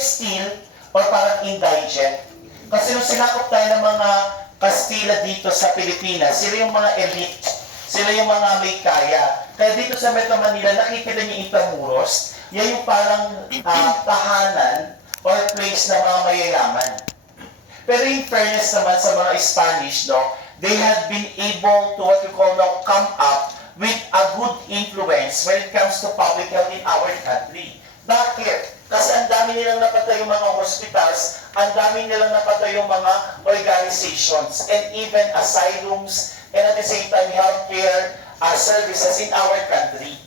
still, or parang indigent. Kasi nung sinakop tayo ng mga Kastila dito sa Pilipinas, sila yung mga elite, sila yung mga may kaya. Kaya dito sa Metro Manila, nakikita niyo Intramuros, yan yung parang tahanan or place ng mga mayayaman. Pero in fairness naman sa mga Spanish, no, they have been able to what you call now come up with a good influence when it comes to public health in our country. Bakit? Kasi ang dami nilang napatay yung mga hospitals, ang dami nilang napatay yung mga organizations, and even asylums, and at the same time, healthcare services in our country.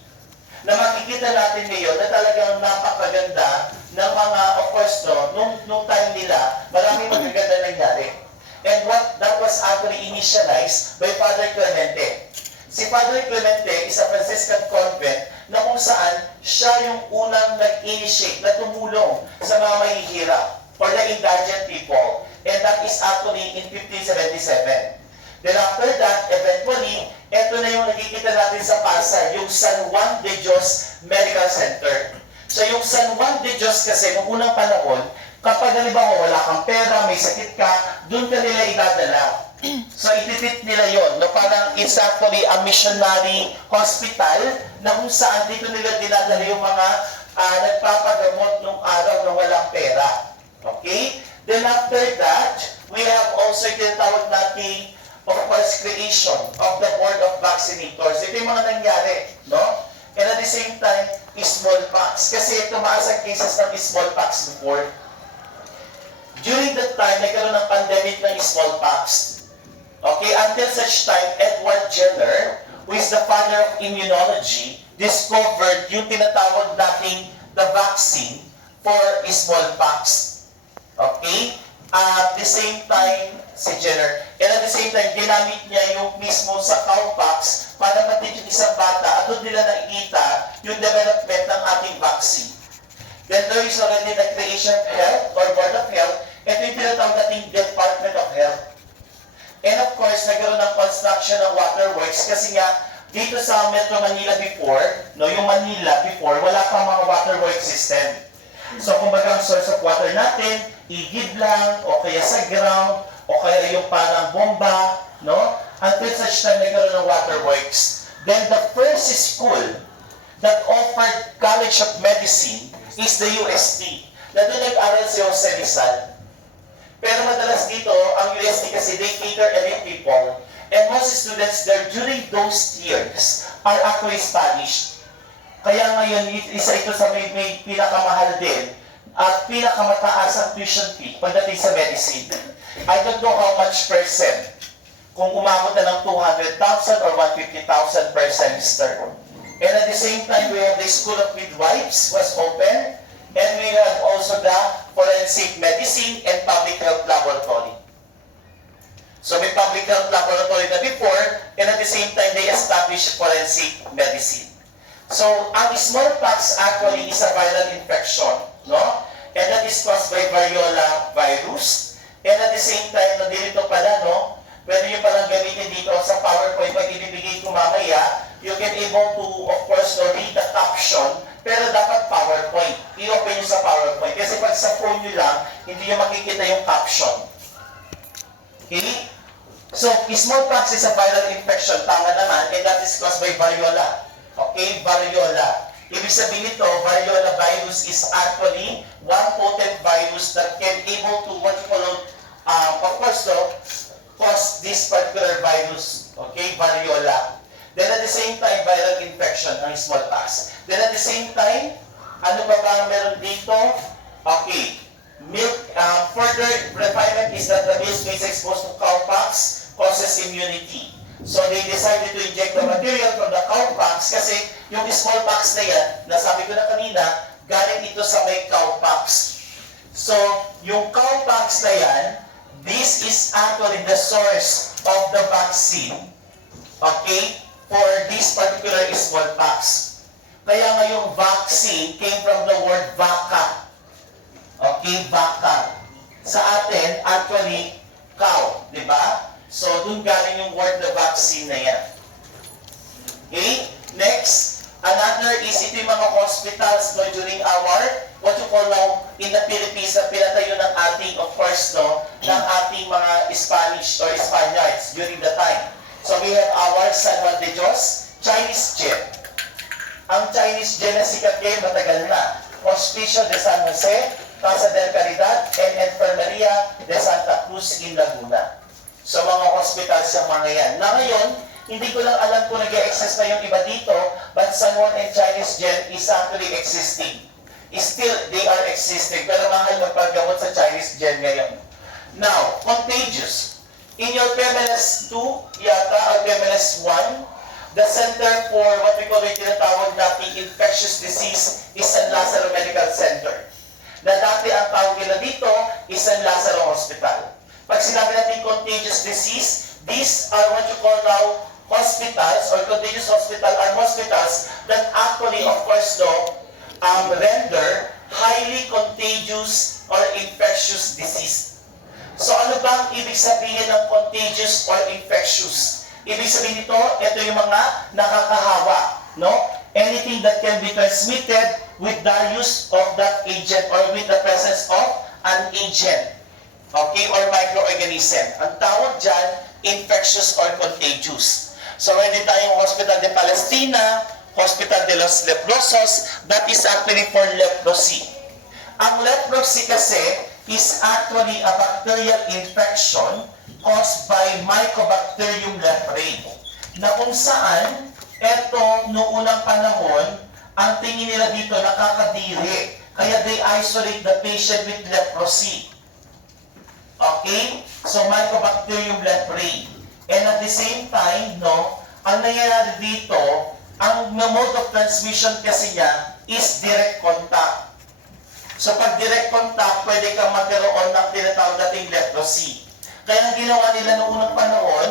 Na makikita natin ngayon na talagang napakaganda ng mga, of course, no, nung time nila, maraming magaganda nangyari. And that was actually initialized by Father Clemente. Si Father Clemente is a Franciscan convent na kung saan siya yung unang nag-initiate na tumulong sa mga mahihirap or the indigent people. And that is actually in 1577. Then after that, eventually, ito na yung nakikita natin sa Pasay, yung San Juan de Dios Medical Center. So yung San Juan de Dios kasi, noong unang panahon, kapag halimbawa wala kang pera, may sakit ka, doon ka nila idadala. So ititreat nila yon, no? Parang it's actually a missionary hospital na kung saan dito nila dinadala yung mga nagpapagamot nung araw na walang pera. Okay? Then after that, we have also tinatawag natin, of course, creation of the board of vaccinators. Ito yung mga nangyari, no? And at the same time, smallpox. Kasi tumaas ang cases ng smallpox before. During that time, nagkaroon ng pandemic ng smallpox. Okay, until such time, Edward Jenner, who is the father of immunology, discovered yung tinatawag nating the vaccine for smallpox. Okay? At the same time, si Jenner, and at the same time, ginamit niya yung mismo sa cowpox para matid yung isang bata at doon nila nakikita yung development ng ating vaccine. Then there is already the creation of health or board of health, ito yung tinatawag nating Department of Health. And of course, nagkaroon ng construction ng waterworks kasi nga, dito sa Metro Manila before, no, yung Manila before, wala pang mga waterworks system. So, kumbaga ang source of water natin, igib lang, o kaya sa ground, o kaya yung parang bomba, no? Until such time nagkaroon ng waterworks. Then the first school that offered College of Medicine is the UST. Na doon nag-aral si Jose Rizal. Pero madalas dito, ang UST kasi they cater elite people. And most students there during those years are actually Spanish. Kaya ngayon, isa ito sa may pinakamahal din at pinakamataas ang tuition fee pagdating sa medicine. I don't know how much percent. Kung umabot na ng 200,000 or 150,000 per semester. And at the same time, we have the School of Midwives was open. And we have also the Forensic Medicine and Public Health Laboratory. So may Public Health Laboratory na before, and at the same time, they established Forensic Medicine. So, ang smallpox actually is a viral infection, no? And that is caused by variola virus. And at the same time, nandito pala, no? Pwede nyo palang gamitin dito sa PowerPoint, pag ibibigay ko mamaya, you can able to, of course, read the caption, pero dapat PowerPoint. I-open nyo sa PowerPoint. Kasi pag sa phone nyo lang, hindi nyo makikita yung caption. Okay? So, smallpox is a viral infection. Tama naman. And that is caused by variola. Okay? Variola. Ibig sabihin nito, variola virus is actually one potent virus that can able to, what you call, of course, cause this particular virus. Okay? Variola. Then at the same time, viral infection ng smallpox. Then at the same time, ano ba ang meron dito? Okay. Milk, further refinement is that the milk is exposed to cowpox causes immunity. So they decided to inject the material from the cowpox kasi yung smallpox na yan, nasabi ko na kanina, galing ito sa may cowpox. So, yung cowpox na yan, this is actually the source of the vaccine. Okay? For this particular smallpox. Kaya ngayong vaccine came from the word vaca. Okay, vaca. Sa atin, actually, cow. Di ba? So, dun galing yung word na vaccine na yan. Okay? Next, another is ito yung mga hospitals no, during our, what you call now, in the Philippines na pinatayo ng ating, of course, no, ng ating mga Spanish or Spaniards during the time. So we have our San Juan de Dios, Chinese gem. Ang Chinese gem na sikat ngayon matagal na. Hospicio de San Jose, Casa del Caridad, and Enfermeria de Santa Cruz in Laguna. So mga hospitals yung mga yan. Na ngayon, hindi ko lang alam kung nag-e-exist na yung iba dito, but San Juan and Chinese gem is actually existing. Still, they are existing, pero mahal magpaggamot sa Chinese gem ngayon. Now, contagious. In your PMLS 2, yata, or PMLS 1, the Center for what we call yung tinatawag nating infectious disease is San Lazaro Medical Center. Na dati ang tawag nila dito is San Lazaro Hospital. Pag sinabi natin contagious disease, these are what you call now hospitals or contagious hospital are hospitals that actually, of course, render highly contagious or infectious disease. So ano ba ang ibig sabihin ng contagious or infectious? Ibig sabihin nito, ito yung mga nakakahawa, no? Anything that can be transmitted with the use of that agent or with the presence of an agent. Okay? Or microorganism. Ang tawag dyan, infectious or contagious. So, meron tayong Hospital de Palestina, Hospital de los Leprosos, that is actually for leprosy. Ang leprosy kasi is actually a bacterial infection caused by Mycobacterium leprae, na kung saan, eto, noong unang panahon, ang tingin nila dito nakakadiri, kaya they isolate the patient with leprosy. Okay? So, Mycobacterium leprae. And at the same time, ang nangyayari dito, ang mode of transmission kasi niya is direct contact. So, pag direct contact, pwede kang magkaroon ng tinatawag nating leprosy. Kaya ang ginawa nila noong unang panahon,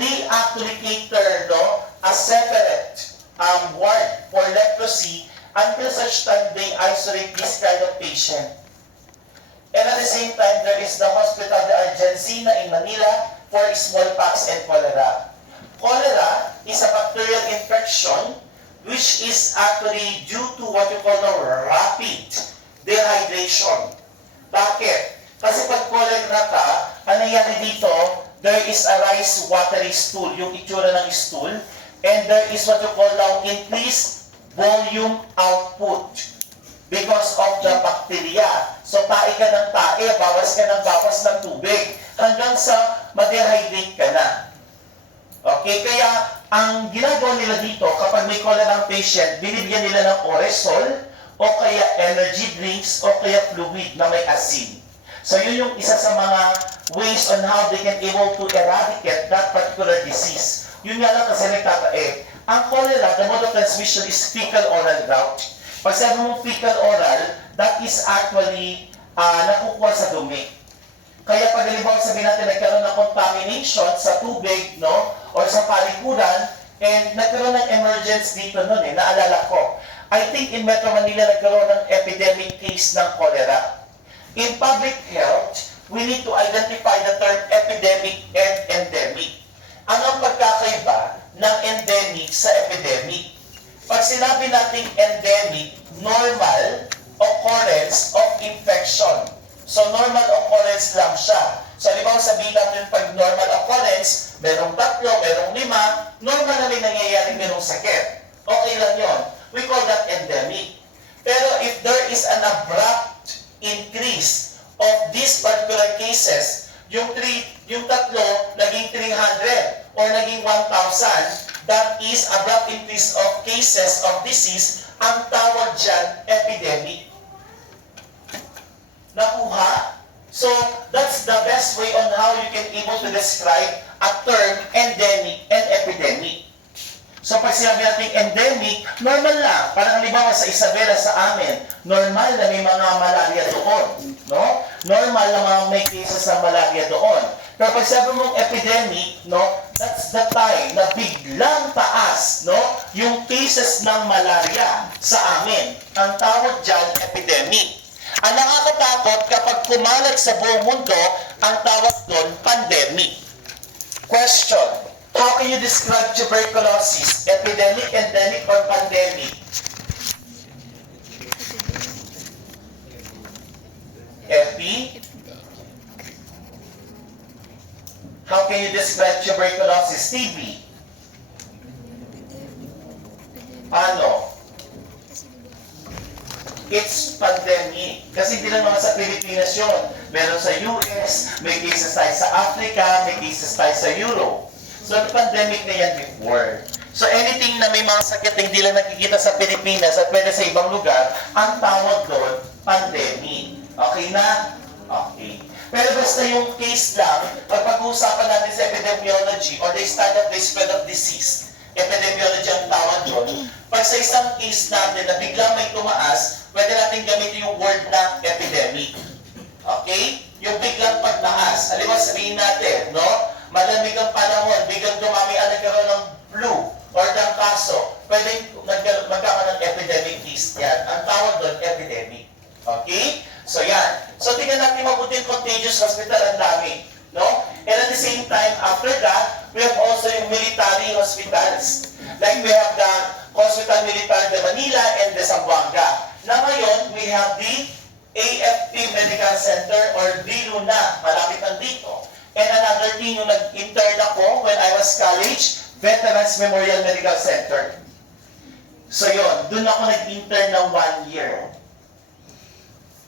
they actually cater a separate ward for leprosy until such time they isolate this kind of patient. And at the same time, there is the Hospital de Argencina in Manila for smallpox and cholera. Cholera is a bacterial infection which is actually due to what you call rapid dehydration. Bakit? Kasi pag cholera ka, ang nangyari dito, there is a rice watery stool, yung itsura ng stool, and there is what you call now increased volume output because of the bacteria. So, tae ka ng tae, bawas ka ng tubig, hanggang sa ma-dehydrate ka na. Okay, kaya ang ginagawa nila dito, kapag may cholera ng patient, binibigyan nila ng Oresol, o kaya energy drinks, o kaya fluid na may asin. So, yun yung isa sa mga ways on how they can able to eradicate that particular disease. Yun nga lang kasi nagtatae. Ang cholera, the mode of transmission is fecal-oral route. Pag sabi mong fecal-oral, that is actually nakukuha sa dumi. Kaya pag halimbawa sabihin natin nagkaroon ng contamination sa tubig, or sa palikuran, and nagkaroon ng emergency dito naalala ko. I think in Metro Manila nagkaroon ng epidemic case ng cholera. In public health, we need to identify the term epidemic and endemic. Ang pagkakaiba ng endemic sa epidemic? Pag sinabi nating endemic, normal occurrence of infection. So, normal occurrence lang siya. So, halimbawa sabihin natin pag normal occurrence, merong 3, merong 5, normal na may nangyayari, merong sakit. Okay lang yon. We call that endemic. Pero if there is an abrupt increase of these particular cases, yung 3, naging 300 or naging 1,000, that is abrupt increase of cases of disease, ang tawag dyan, epidemic. Nakuha? So, that's the best way on how you can able to describe a term, endemic and epidemic. So, pag sinabi natin endemic, normal lang. Parang halimbawa sa Isabela sa amin, normal na may mga malaria doon. Normal na mga may cases ng malaria doon. Pero pag sabi mong epidemic, that's the time na biglang taas, yung cases ng malaria sa amin. Ang tawag dyan, epidemic. Ang nakakatakot kapag kumalat sa buong mundo, ang tawag doon, pandemic. Question. How can you describe tuberculosis? Epidemic, endemic, or pandemic? TB? How can you describe tuberculosis? TB? Paano? It's pandemic. Kasi hindi lang naman sa Pilipinas yun. Meron sa US, may cases tayo sa Africa, may cases tayo sa Europe. So, pandemic na yan before. So, anything na may mga sakit na hindi lang nakikita sa Pilipinas at pwede sa ibang lugar, ang tawag doon, pandemic. Okay na? Okay. Pero basta yung case lang, pag pag-uusapan natin sa epidemiology or the study of the spread of disease, epidemiology ang tawag doon. Pag sa isang case natin na biglang may tumaas, pwede natin gamitin yung word na epidemic. Okay? Yung biglang pagtaas. Halimbawa sabihin natin, no? Malamig ang panahon, biglang dumami ang nagkaroon ng flu or ng kaso. Pwede magkakaroon ng epidemic case yan. Ang tawag doon, epidemic. Okay? So yan. So tingnan natin mabuti yung contagious hospital ang dami. No? And at the same time, after that, we have also yung military hospitals. Like we have the Hospital Militar de Manila and the Zamboanga. Na ngayon, we have the AFP Medical Center or DLUNA, malapit lang dito. And another thing, yung nag-intern ako when I was college, Veterans Memorial Medical Center. So yun, dun ako nag-intern ng 1 year.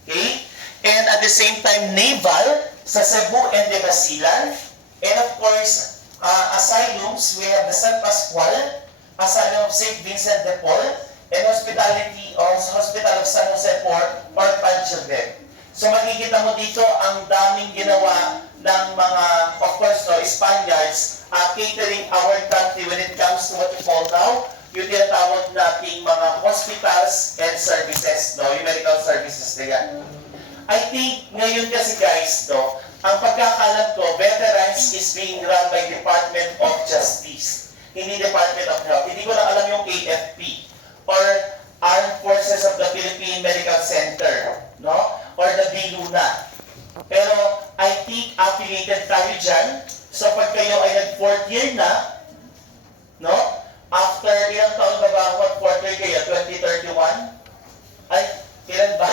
Okay? And at the same time, Naval, sa Cebu and de Basilan. And of course, asylums, we have the San Pascual, Asylum of St. Vincent de Paul, and Hospital of San Jose for Orphan Children. So makikita mo dito ang daming ginawa ng mga, of course, Spaniards, catering our country when it comes to what we call now, yung tinatawag nating mga hospitals and services, no? Yung medical services na yan. I think ngayon kasi guys, no, ang pagkakalam ko, veterans is being run by Department of Justice, hindi Department of Health. Hindi ko na alam yung AFP or Armed Forces of the Philippine Medical Center, no? Or the DLUNA. Pero I think affiliated tayo dyan. So pag kayo ay nag-4th year na, no? After ilang taon ba ba, what 4th year kayo? 2031? Ay, ilan ba?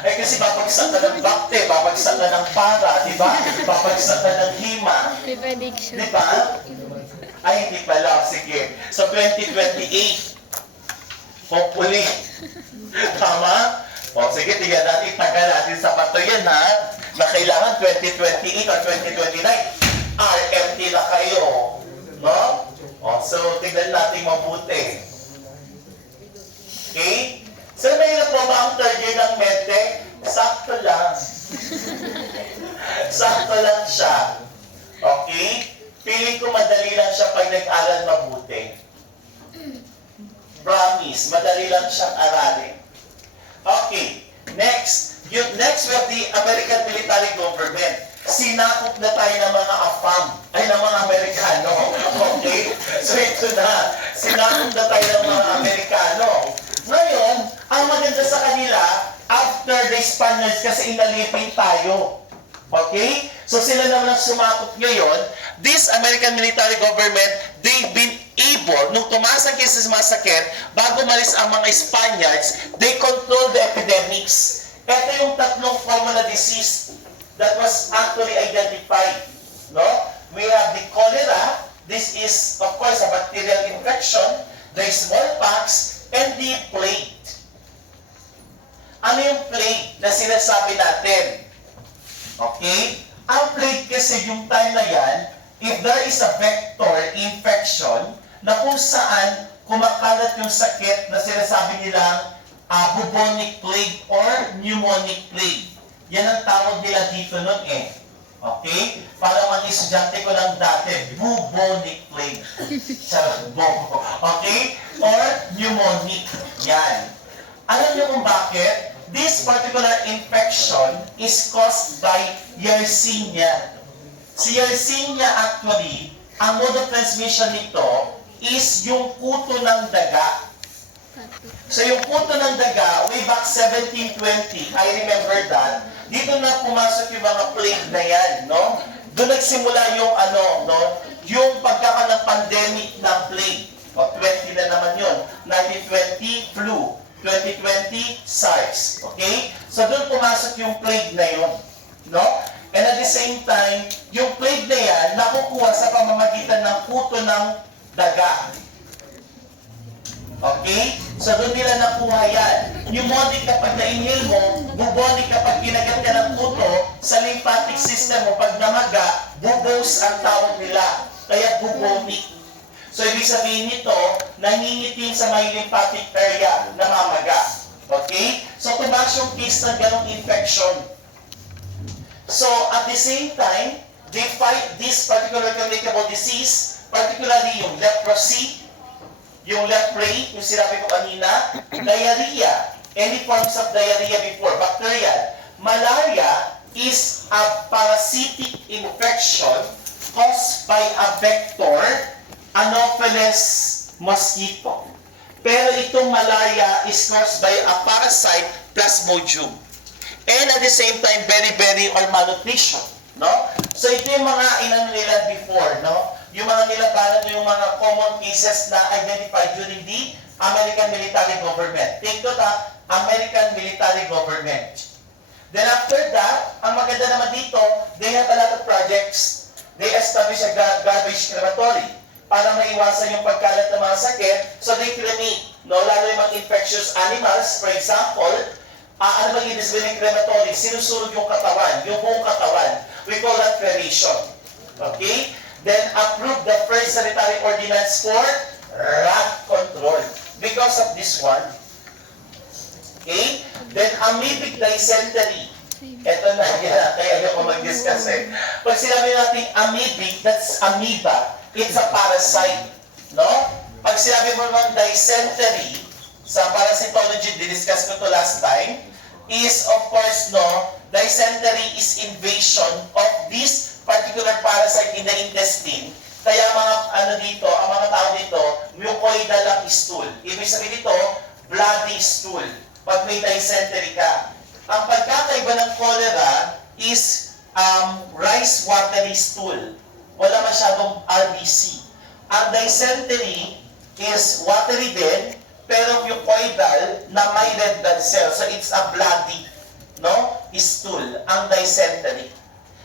Ay kasi babagsak ka ng bakte, babagsak ka ng para, di ba? Babagsak ka ng hima. Prediction. Di ba? Ay, hindi pala. Sige. So 2028. Hopefully. Tama? O sige, tingnan natin. Tagal natin sa bato yan, ha? Na kailangan 2028 or 2029. RMT na kayo. No? O, so, tingnan natin mabuti. Okay? So, mahirap po ba ang third year ng medtech? Sakto lang. Sakto lang siya. Okay? Feeling ko madali lang siya pag nag-aral mabuti. Promise, madali lang siyang aralin. Okay, next. Next we have the American military government. Sinakop na tayo ng mga AFAM, ay ng mga Amerikano. Okay? So ito na, sinakop na tayo ng mga Amerikano. Ngayon, ang maganda sa kanila, after the Spaniards kasi inalipin tayo. Okay? So sila naman ang sumakop ngayon. This American military government, they've been able, nung tumaas ang cases mga sakit, bago malis ang mga Spaniards, they control the epidemics. Ito yung tatlong common na disease that was actually identified. No? We have the cholera. This is, of course, a bacterial infection. The smallpox and the plague. Ano yung plague na sinasabi natin? Okay? Ang plague kasi yung time na yan, if there is a vector infection na kung saan kumakalat yung sakit na sinasabi nilang bubonic plague or pneumonic plague. Yan ang tawag nila dito nun eh. Okay? Parang ang estudyante ko lang dati, bubonic plague. Okay? Or pneumonic. Yan. Alam niyo kung bakit? This particular infection is caused by Yersinia. Si Yersinia actually, ang mode of transmission nito is yung kuto ng daga. So yung kuto ng daga, way back 1720, I remember that, dito na pumasok yung mga plague na yan, no? Doon nagsimula yung no? Yung pagkaka ng pandemic ng plague. O 20 na naman yun. 1920 flu. 2020 SARS. Okay? So doon pumasok yung plague na yun. No? And at the same time, yung plague na yan, nakukuha sa pamamagitan ng puto ng daga. Okay? So doon nila nakuha yan. Pneumonic kapag na-inhale mo, bubonic kapag kinagat ka ng puto, sa lymphatic system mo, pag namaga, bubos ang tawag nila. Kaya bubonic. So ibig sabihin nito, nangingitim sa may lymphatic area na mamaga. Okay? So tumaas yung case ng ganong infection. So at the same time, they fight this particular communicable disease, particularly yung leprosy, yung lepre, yung sinabi ko kanina, diarrhea, any forms of diarrhea before, bacterial. Malaria is a parasitic infection caused by a vector, Anopheles mosquito. Pero itong malaria is caused by a parasite, Plasmodium. And at the same time, beriberi or malnutrition. No? So ito yung mga inano nila before, no? Yung mga nilabanan yung mga common cases na identified during the American military government. Take note American military government. Then after that, ang maganda naman dito, they have a lot of projects. They establish a garbage crematory para maiwasan yung pagkalat ng mga sakit. So they cremate, no? Lalo yung mga infectious animals, for example, ano ba yung crematory? Sinusunod yung katawan, yung buong katawan. We call that cremation. Okay? Then approve the first sanitary ordinance for rat control. Because of this one. Okay? Then amoebic dysentery. Ito na, kaya ayoko mag-discuss eh. Pag sinabi natin amoebic, that's amoeba. It's a parasite. No? Pag sinabi mo naman dysentery, sa parasitology, diniscuss ko to last time, is of course, no, dysentery is invasion of this particular parasite in the intestine. Kaya mga ano dito, ang mga tao dito, mucoidal ang stool. Ibig sabihin dito, bloody stool. Pag may dysentery ka. Ang pagkakaiba ng cholera is rice watery stool. Wala masyadong RBC. Ang dysentery is watery din, pero mucoidal na may red blood cell. So it's a bloody, no, stool, ang dysentery.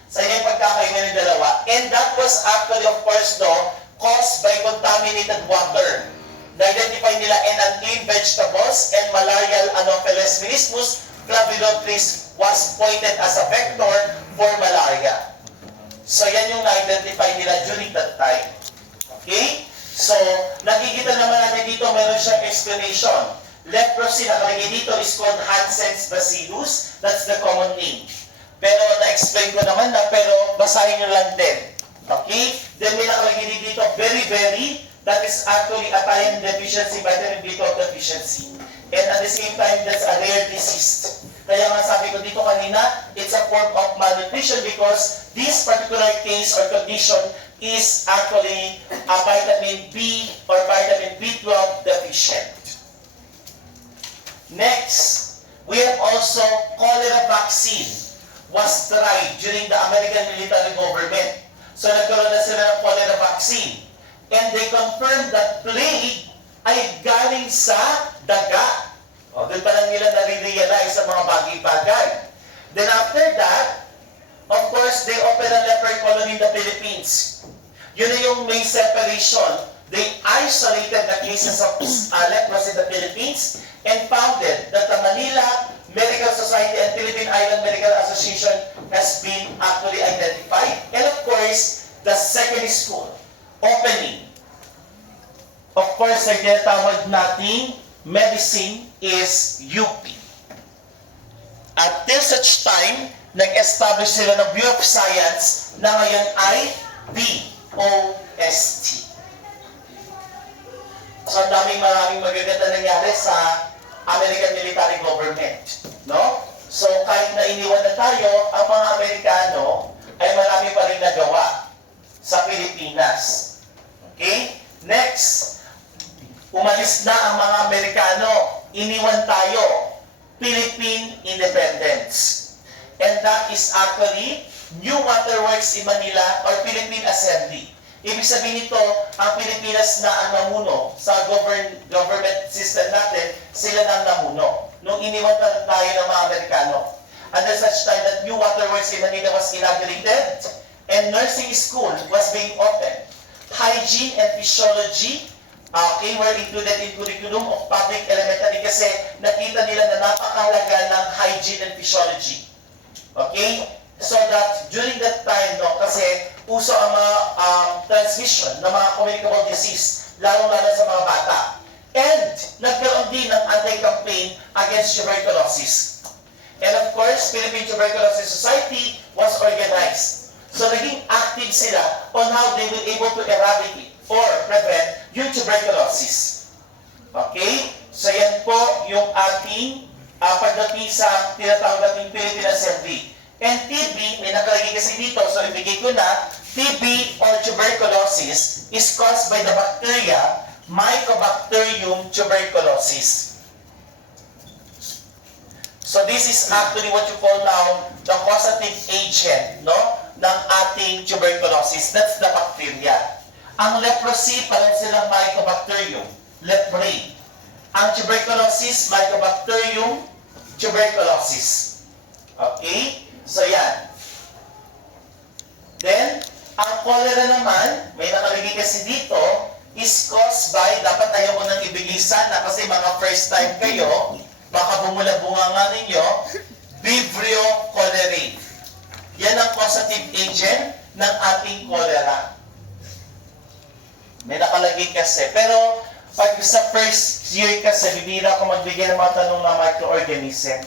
Sa inyo yung pagkakaiba ng dalawa. And that was actually, of course, no, caused by contaminated water. Na-identify nila and unclean vegetables and malarial Anopheles menismus flavilotis was pointed as a vector for malaria. So yan yung na-identify nila during that time. Okay? So, nakikita naman natin dito, meron siyang explanation. Leprosy, nakalagay dito, is called Hansen's bacillus. That's the common name. Pero, na-explain ko naman na, pero basahin nyo lang din. Okay? Then, may nakalagay dito, beriberi. That is actually a thiamine deficiency, vitamin B12 deficiency. And at the same time, that's a rare disease. Kaya nga sabi ko dito kanina, it's a form of malnutrition because this particular case or condition is actually a vitamin B or vitamin B12 deficient. Next, we have also cholera vaccine was tried during the American military government. So nagkaroon na sila ng cholera vaccine. And they confirmed that plague ay galing sa daga. O, doon pa lang nila nare-realize sa mga bagay-bagay. Then after that, of course, they opened a leper colony in the Philippines. Yun na yung main separation. They isolated the cases of leprosy in the Philippines and founded that the Manila Medical Society and Philippine Island Medical Association has been actually identified. And of course, the second school opening. Of course, ang tinatawag nating medicine is UP. At till such time, nag-establish sila ng Bureau of Science na ngayon ay BOST. So, ang maraming magaganda nangyari sa American military government. No? So, kahit na iniwan na tayo, ang mga Amerikano ay marami pa rin nagawa sa Pilipinas. Okay? Next, umalis na ang mga Amerikano. Iniwan tayo. Philippine independence. And that is actually New Waterworks in Manila or Philippine Assembly. Ibig sabihin nito, ang Pilipinas na ang namuno sa government system natin, sila na ang namuno. Nung iniwan tayo ng mga Amerikano. until such time that New Waterworks in Manila was inaugurated and nursing school was being opened. Hygiene and physiology were included in curriculum of public elementary kasi nakita nila na napakahalaga ng hygiene and physiology. Okay? So that during that time, no, kasi uso ang mga transmission ng mga communicable disease, lalong-lalo sa mga bata. And nagkaroon din ng anti-campaign against tuberculosis. And of course, Philippine Tuberculosis Society was organized. So naging active sila on how they will able to eradicate or prevent yung tuberculosis. Okay? So yan po yung ating pagdating sa tinatawag nating Philippine Assembly. And TB, may nakalagay kasi dito, so ibigay ko na, TB or tuberculosis is caused by the bacteria Mycobacterium tuberculosis. So this is actually what you call now the causative agent, no, ng ating tuberculosis. That's the bacteria. Ang leprosy, parang silang Mycobacterium, leprae. Ang tuberculosis, Mycobacterium tuberculosis. Okay? So yan. Then, ang cholera naman, may nakalagay kasi dito, is caused by, dapat ayaw mo nang ibigay sana kasi mga first time kayo, baka bumula-bunga nga ninyo, Vibrio cholerae. Yan ang causative agent ng ating cholera. May nakalagay kasi. Pero, pag sa first year kasi, bibira ko magbigay ng mga tanong na microorganism.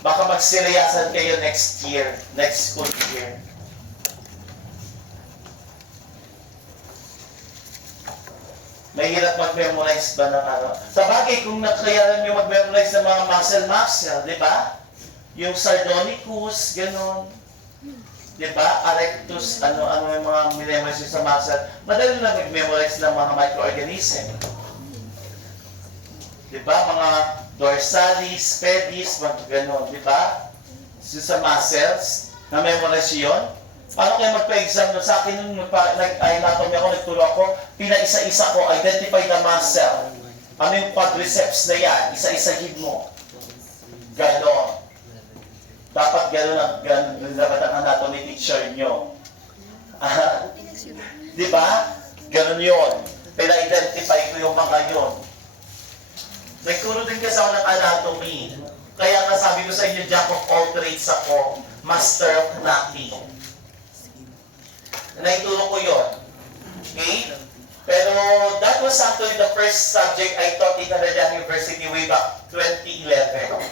Baka magsilayasan kayo next year, next school year. Mahirap mag-memorize ba ng ano? Sa bagay, kung nakayanan nyo mag-memorize ng mga muscle, di ba? Yung sardonicus, gano'n. Di ba? Erectus, ano yung mga memorize sa muscle. Madali na mag-memorize ng mga microorganism. Di ba? Mga dorsalis, pedis, gano'n, di ba? So, sa muscles, na-memorize yun. Paano kayo magpa-exam nun? Sa akin nung nag-anatomy ako, nagturo ako, pinaisa-isa ko, identify the muscle. Ano yung quadriceps na yan? Isa-isahin mo. Ganon. Dapat ganon dapat ang anatomy teacher nyo. Di ba? Ganon yun. Pina-identify ko yung mga yun. Nagturo din kasi ako ng anatomy. Kaya nga sabi ko sa inyo, jack of all trades ako, master of nothing. Naituro ko yun. Okay? Pero that was actually the first subject I taught in Canadian University way back 2011.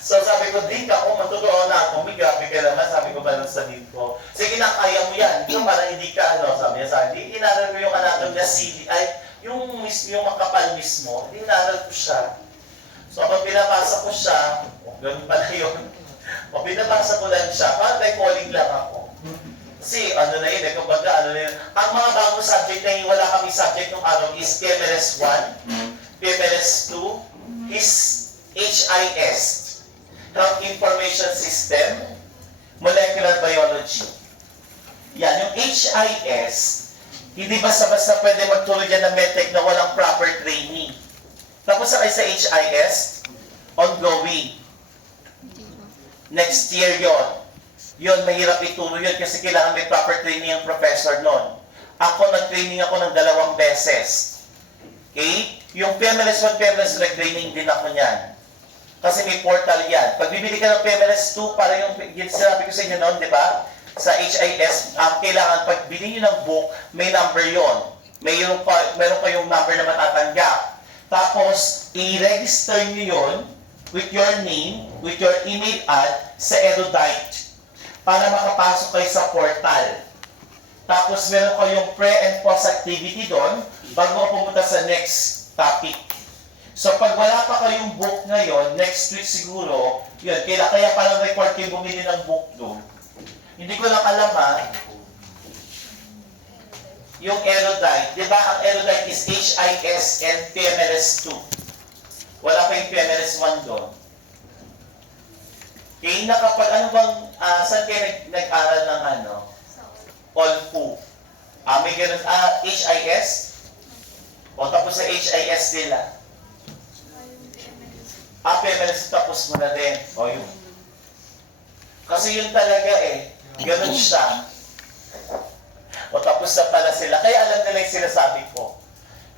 So sabi ko, din ako, matutuwa na ako, may grabe ka naman, sabi ko ba ng sabihin ko. Sige na, kaya mo yan. Yung parang hindi ka, sabi niya sa akin, inaral ko yung anatomy na CD, ay, yung makapal mismo, inaral ko siya. So kapag pinapasa ko siya, ganun pala yun. O pinapasa ko lang siya, parang recalling lang ako. Kasi ano na yun, kumbaga ano na yun. Ang mga bagong subject na yun, wala kami subject ng araw is PMLS 1, PMLS 2, is HIS, Health Information System, Molecular Biology. Yan, yung HIS, hindi basta-basta pwede magturo dyan ng medtech na walang proper training. Tapos sa HIS, ongoing. Next year yon. Yun, mahirap ituro yun kasi kailangan may proper training ang professor nun. Ako, nag-training ako ng 2 beses. Okay? Yung PMLS 1, PMLS 2, nag-training din ako niyan. Kasi may portal yan. Pag bibili ka ng PMLS 2, para yung sinabi ko sa inyo noon, di ba? Sa HIS, kailangan pag bili nyo ng book, may number yon. Meron kayong number na matatanggap. Tapos, i-register nyo yon with your name, with your email ad sa Erudite para makapasok kayo sa portal. Tapos, meron kayong pre and post activity doon bago ka pumunta sa next topic. So, pag wala pa kayong book ngayon, next week siguro, yun, kaya parang record kayo bumili ng book doon. Hindi ko lang alam yung Erudite. Di ba ang Erudite is HIS and PMLS 2. Wala pa yung PMLS 1 doon. Okay, ano bang, saan kayo nag-aral ng OLPU? May ganun, HIS? O tapos sa HIS nila? PMLS tapos mo na din. O yung Kasi yun talaga eh. Ganun siya. O tapos na pala sila. Kaya alam nila yung sinasabi ko.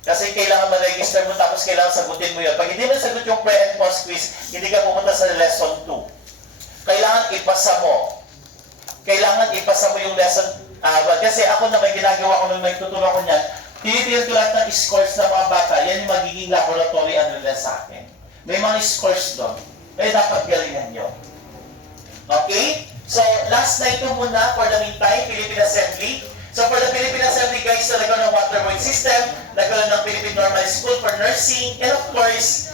Kasi kailangan ma-register mo tapos kailangan sagutin mo yun. Pag hindi mo sagot yung pre and post quiz, hindi ka pumunta sa lesson 2. Kailangan ipasa mo. Kailangan ipasa mo yung lesson. Kasi ako naman ginagawa ko nung nagtuturo ko niyan, tinitigil ko lahat ng scores ng mga bata, yan yung magiging laboratory ano nila sa akin. May mga scores doon. Kaya dapat galingan nyo. Okay? So, last na ito muna for the meantime, Philippine Assembly. So, for the Philippine Assembly, guys, so nagkaroon ng waterborne system, nagkaroon ng Philippine Normal School for Nursing, and of course,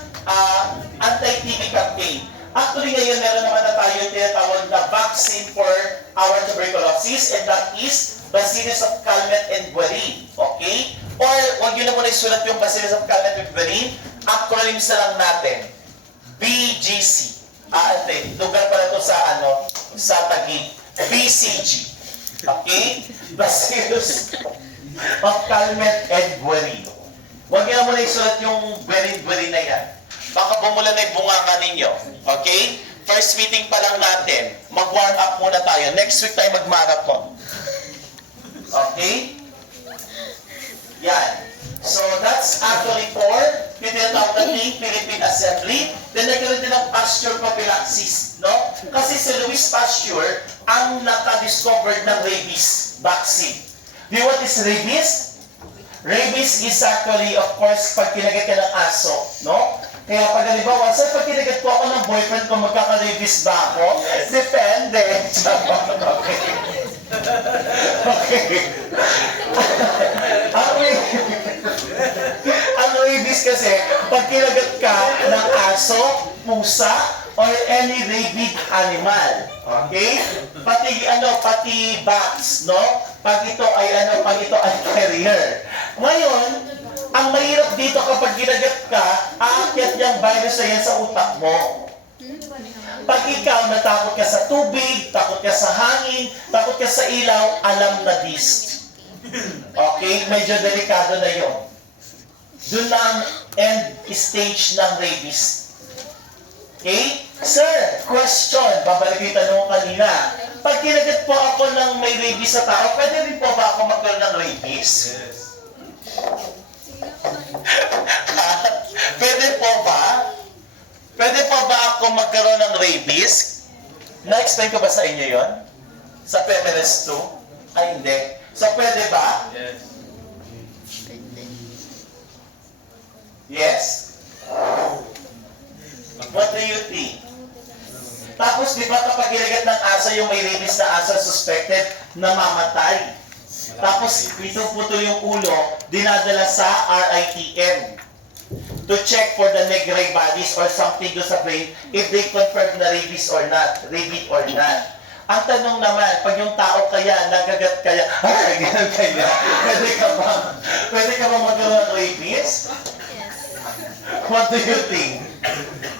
anti-TB campaign. Actually, ngayon meron naman na tayo tinatawag na vaccine for our tuberculosis, and that is Bacillus of Calmette and Guerin. Okay? Or, huwag nyo na muna isulat yung Bacillus of Calmette and Guerin. Acronyms na lang natin. BGC. Lugar pala ito sa Taguig. BCG. Okay? Bacillus of Calmette and Guerin. Huwag nyo na muna isulat yung Guerin na yan. Baka bumulan na yung bunganga ninyo. Okay? First meeting pa lang natin. Mag-warm up muna tayo. Next week tayo mag-marathon. Okay? Yan. So, that's actually for tinatawag natin Philippine Assembly. Then, nagkaroon din ng Pasteur prophylaxis. No? Kasi si Louis Pasteur ang naka-discovered ng rabies vaccine. Do you know what is rabies? Rabies is actually, of course, pag kinagat ka ng aso. No? Kaya pag halimbawa, sir, pag kinagat po ako ng boyfriend ko, magkaka-rabies ba ako? Depende. Okay. Okay. Ang rabies kasi, pag kinagat ka ng aso, pusa, or any rabid animal. Okay? Pati bats, no? Pag ito ay carrier. Ngayon, ang mahirap dito kapag ginagat ka, aakyat yung virus na yan sa utak mo. Pag ikaw natakot ka sa tubig, takot ka sa hangin, takot ka sa ilaw, alam na this. Okay? Medyo delikado na yun. Doon na ang end stage ng rabies. Okay? Sir, question. Babalik yung tanong kanina. Pag kinagat po ako ng may rabies sa tao, pwede rin po ba ako magkaroon ng rabies? Yes. Pwede po ba? Pwede po ba ako magkaroon ng rabies? Na-explain ko ba sa inyo yon? Sa PMS 2? Ay, hindi. So, pwede ba? Yes. Yes. What do you think? Tapos, di ba kapag ginagat ng aso, yung may rabies na aso suspected, namamatay. Tapos, putol yung ulo, dinadala sa RITM to check for the negre bodies or something do sa brain if they confirm na rabies or not, rabid or not. Ang tanong naman, pag yung tao kaya, nagagat kaya, ganun kaya, pwede ka ba magkaroon ng rabies? What do you think?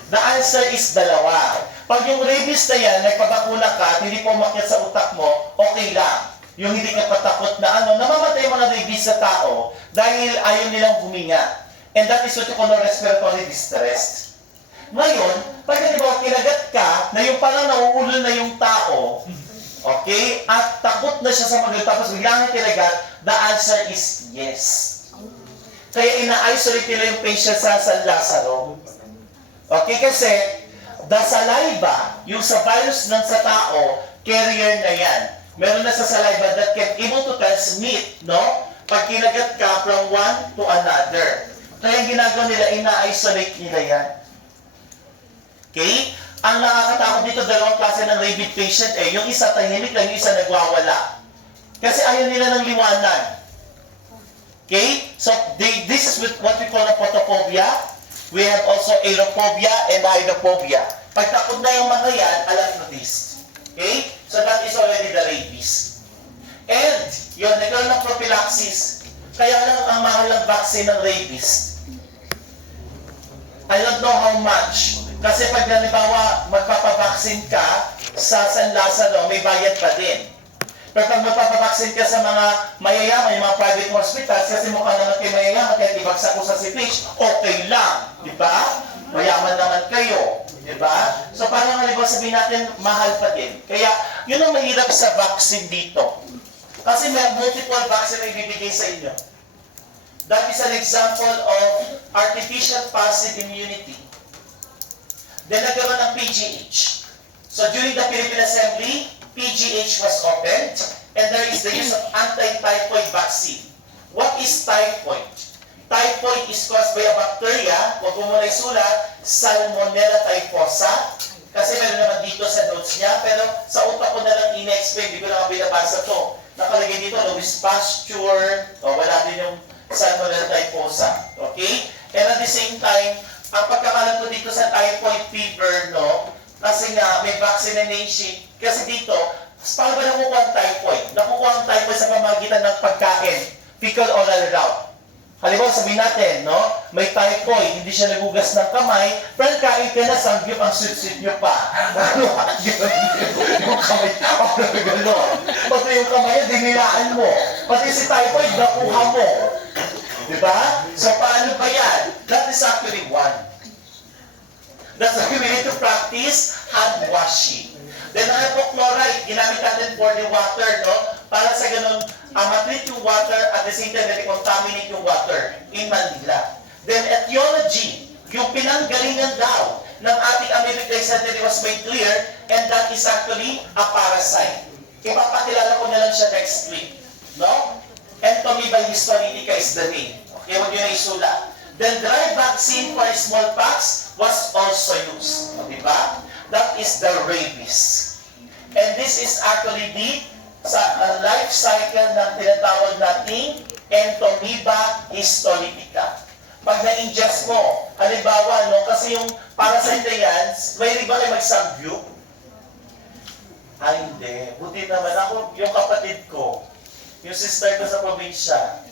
The answer is dalawa. Pag yung rabies na yan, nagpabakuna ka, hindi po umakyat sa utak mo, okay lang. Yung hindi ka patakot na namamatay mga rabies sa tao dahil ayaw nilang huminga. And that is what you call respiratory distress. Ngayon, pag halimbawa kinagat ka, na yung parang nauulol na yung tao, okay, at takot na siya sa mga tapos biglang kinagat, the answer is yes. Kaya ina-isolate nila yung patient sa San Lazaro. Okay, kasi the saliva, yung sa virus ng sa tao, carrier na yan. Meron na sa saliva that can able to transmit, no? Pag kinagat ka from one to another. Kaya ginagawa nila, ina-isolate nila yan. Okay? Ang nakakatakot dito, dalawang klase ng rabid patient yung isa tahimik lang, yung isa nagwawala. Kasi ayaw nila ng liwanag. Okay? So, this is what we call a photophobia. We have also aerophobia and hydrophobia. Pag takot na yung mga yan, alam mo this. Okay? So, that is already the rabies. And, yun, nagkaroon ng prophylaxis. Kaya lang ang mahal ng vaccine ng rabies. I don't know how much. Kasi pag halimbawa, magpapavaksin ka sa San Lazaro, may bayad pa din. Pero pag magpapavaksin ka sa mga mayayaman, yung mga private hospitals, kasi mukha naman kayo mayayaman, kaya ibagsak ko sa CPH, okay lang. Di ba? Mayaman naman kayo. Di ba? So parang halimbawa sabihin natin, mahal pa din. Kaya Yun ang mahirap sa vaccine dito. Kasi may multiple vaccine na ibibigay sa inyo. That is an example of artificial passive immunity. Then nagkaroon ng PGH. So during the Philippine Assembly, PGH was opened, and there is the use of anti-typhoid vaccine. What is typhoid? Typhoid is caused by a bacteria, huwag mo muna isulat, Salmonella typhosa. Kasi meron naman dito sa notes niya, pero sa utak ko na lang ina-explain, hindi ko lang binabasa to. Nakalagay dito, Louis Pasteur, wala din yung Salmonella typhosa. Okay? And at the same time, ang pagkakalam ko dito sa typhoid fever, no? Kasi nga, may vaccination. Kasi dito, paano ba nakukuha ang typhoid? Nakukuha ang typhoid sa pamamagitan ng pagkain, fecal oral route. Halimbawa, sabihin natin, no? May typhoid, hindi siya nagugas ng kamay, pero kain ka na, sangyup ang sweet-sweet nyo pa. Ano? Yung kamay, gano'n. Pati yung kamay, dinilaan mo. Pati si typhoid, nakuha mo. Diba? So, paano ba yan? That is actually one. That's why we need to practice hand washing. Then, ang hypochlorite, ginamit natin for the water, no? Para sa ganun, matreat yung water at the same time, contaminate yung water in Manila. Then, etiology, yung pinanggalingan daw ng ating amoebic dysentery was made clear, and that is actually a parasite. Ipapakilala ko na lang siya next week. No? Entomoeba histolytica is the name. Okay, huwag nyo na isulat. Then, dry vaccine for smallpox was also used. Diba? That is the rabies. And this is actually the life cycle ng tinatawag nating Entomoeba histolytica. Pag na-ingest mo, halimbawa, no, kasi yung parasite na yan, may ba kayo mag-samgyup? Ay, hindi. Buti naman ako, yung kapatid ko, yung sister ko sa probinsya,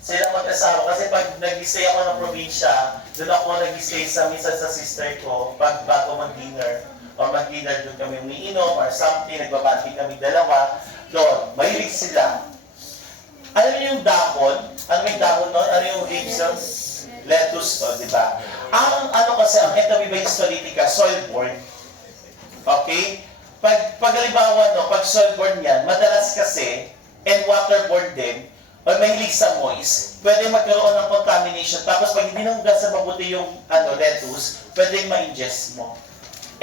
sila mag-asawa. Kasi pag nag-stay ako ng probinsya, doon ako nag-stay minsan sa sister ko, bago mag-dinner. O mag-dinner doon kami umiinom or something, nagbabati kami dalawa. Doon, mahilig sila. Ano yung dahon? Ano yung dahon nun? Ano yung leaves nun? Lettuce, di ba? Ang ano kasi, ang Entomoeba histolytica, soil-borne. Okay? Pag halimbawa, no, pag soil-borne yan, madalas kasi, and water-borne din, o mahilig sa moist, pwede magkaroon ng contamination. Tapos pag hindi nahugasan mabuti yung lettuce, pwede ma-ingest mo.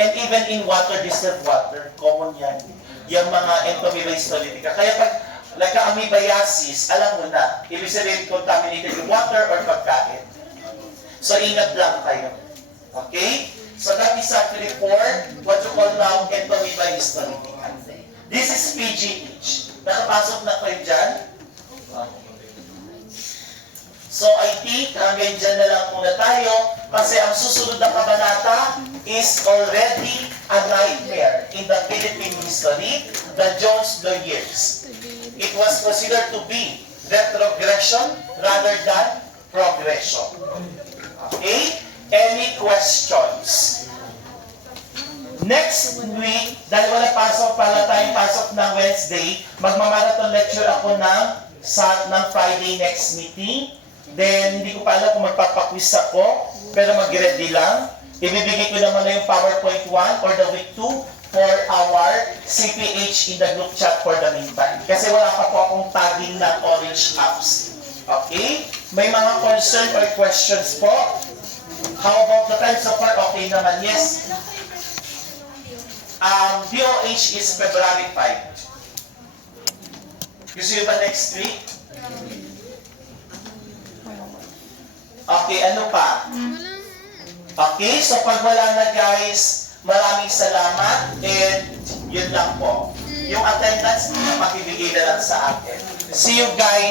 And even in water, distilled water, common yan. Yung mga Entomoeba histolytica. Kaya pag nagka-amoebiasis, alam mo na, ibig sabihin contaminated yung water or pagkain. So ingat lang kayo. Okay? So that is actually for what you call now Entomoeba histolytica. This is PGH. Nakapasok na kayo dyan? So I think hanggang dyan na lang muna tayo kasi ang susunod na kabanata is already a nightmare in the Philippine history, the Jones-Low years. It was considered to be retrogression rather than progression. Okay? Any questions? Next week, dahil wala pala tayong pasok ng Wednesday, magmamarathon lecture ako ng Friday next meeting. Then, hindi ko pa alam kung magpapaquiz ako, pero mag-ready lang. Ibibigay ko naman na yung PowerPoint 1 or the week 2 for our CPH in the group chat for the meantime. Kasi wala pa po akong tagging ng orange apps. Okay? May mga concern or questions po? How about the time so far? Okay naman, yes. DOH is February 5. Gusto nyo ba next week? Okay, ano pa? Okay, so pag wala na guys, maraming salamat and yun lang po. Yung attendance, makibigay na lang sa akin. See you guys.